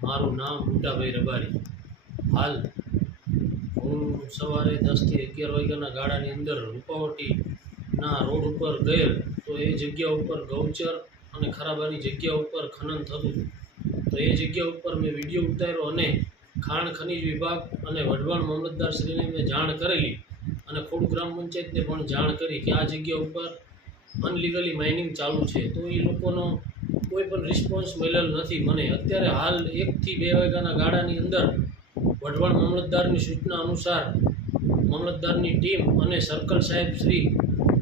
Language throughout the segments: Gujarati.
મારું નામ બુટાભાઈ રબારી। હાલ હું સવારે 10 થી 11 વાગ્યાના ગાળાની અંદર રૂપાવટીના રોડ ઉપર ગયેલ તો એ જગ્યા ઉપર ગૌચર અને ખરાબાની જગ્યા ઉપર ખનન થતું હતું। તો એ જગ્યા ઉપર મેં વિડીયો ઉતાર્યો અને ખાણ ખનીજ વિભાગ અને વઢવાણ મામલતદારશ્રીને મેં જાણ કરેલી અને ખોડ ગ્રામ પંચાયતને પણ જાણ કરી કે આ જગ્યા ઉપર અનલીગલી માઇનિંગ ચાલુ છે। તો એ લોકોનો કોઈ પણ રિસ્પોન્સ મળેલ નથી મને। અત્યારે હાલ 1 થી 2 વાગ્યાના ગાળાની અંદર વઢવાણ મામલતદારની સૂચના અનુસાર મામલતદારની ટીમ અને સર્કલ સાહેબ શ્રી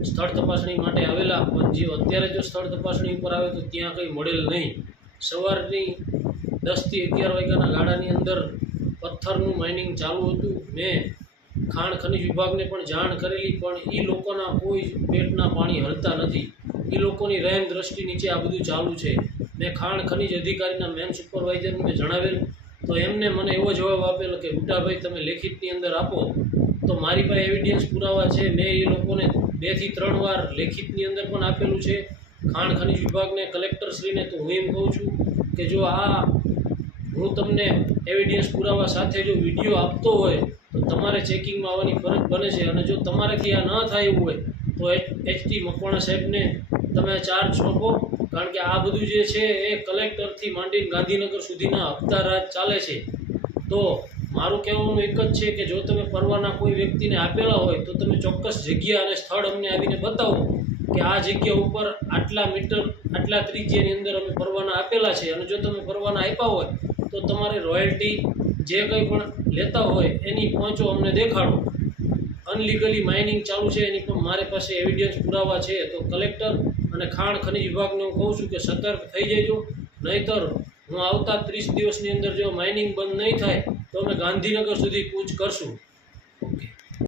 સ્થળ તપાસણી માટે આવેલા, પણ જે અત્યારે જો સ્થળ તપાસણી ઉપર આવે તો ત્યાં કંઈ મળેલ નહીં। સવારની 10 થી 11 વાગ્યાના ગાળાની અંદર પથ્થરનું માઇનિંગ ચાલુ હતું। મેં ખાણ ખનીજ વિભાગને પણ જાણ કરેલી, પણ એ લોકોના કોઈ પેટના પાણી હલતા નથી। એ લોકોની રહેમ દ્રષ્ટિ નીચે આ બધું ચાલુ છે। મેં ખાણ ખનીજ અધિકારીના મેન સુપરવાઇઝરને મેં જણાવેલ તો એમને મને એવો જવાબ આપેલો કે બુટાભાઈ તમે લેખિતની અંદર આપો તો મારી પાસે એવિડન્સ પુરાવા છે। મેં એ લોકોને 2 થી 3 વાર લેખિતની અંદર પણ આપેલું છે ખાણ ખનીજ વિભાગને, કલેક્ટરશ્રીને। તો હું એમ કહું છું કે જો હું તમને એવિડન્સ પુરાવા સાથે જો વિડીયો આપતો હોય તો તમારે ચેકિંગમાં આવવાની ફરજ બને છે। અને જો તમારાથી આ ન થાય એવું હોય તો એચટી મકવાણા સાહેબને તમે ચાર્જ સોંપો, કારણ કે આ બધું જે છે એ કલેક્ટરથી માંડીને ગાંધીનગર સુધીના હપ્તા રાજ ચાલે છે। તો મારું કહેવાનું એક જ છે કે જો તમે પરવાના કોઈ વ્યક્તિને આપેલા હોય તો તમે ચોક્કસ જગ્યા અને સ્થળ અમને આવીને બતાવો કે આ જગ્યા ઉપર આટલા મીટર આટલા ત્રિજ્યાની અંદર અમે પરવાના આપેલા છે। અને જો તમે પરવાના આપ્યા હોય તો તમારે રોયલ્ટી જે કંઈ પણ લેતા હોય એની પહોંચો અમને દેખાડો। અનલીગલી માઇનિંગ ચાલુ છે એની પણ મારી પાસે એવિડન્સ પુરાવા છે। તો કલેક્ટર અને ખાણ ખનીજ વિભાગને હું કહું છું કે સતર્ક થઈ જજો, નહીંતર હું આવતા 30 દિવસની અંદર જો માઇનિંગ બંધ નહીં થાય તો અમે ગાંધીનગર સુધી કૂચ કરશું।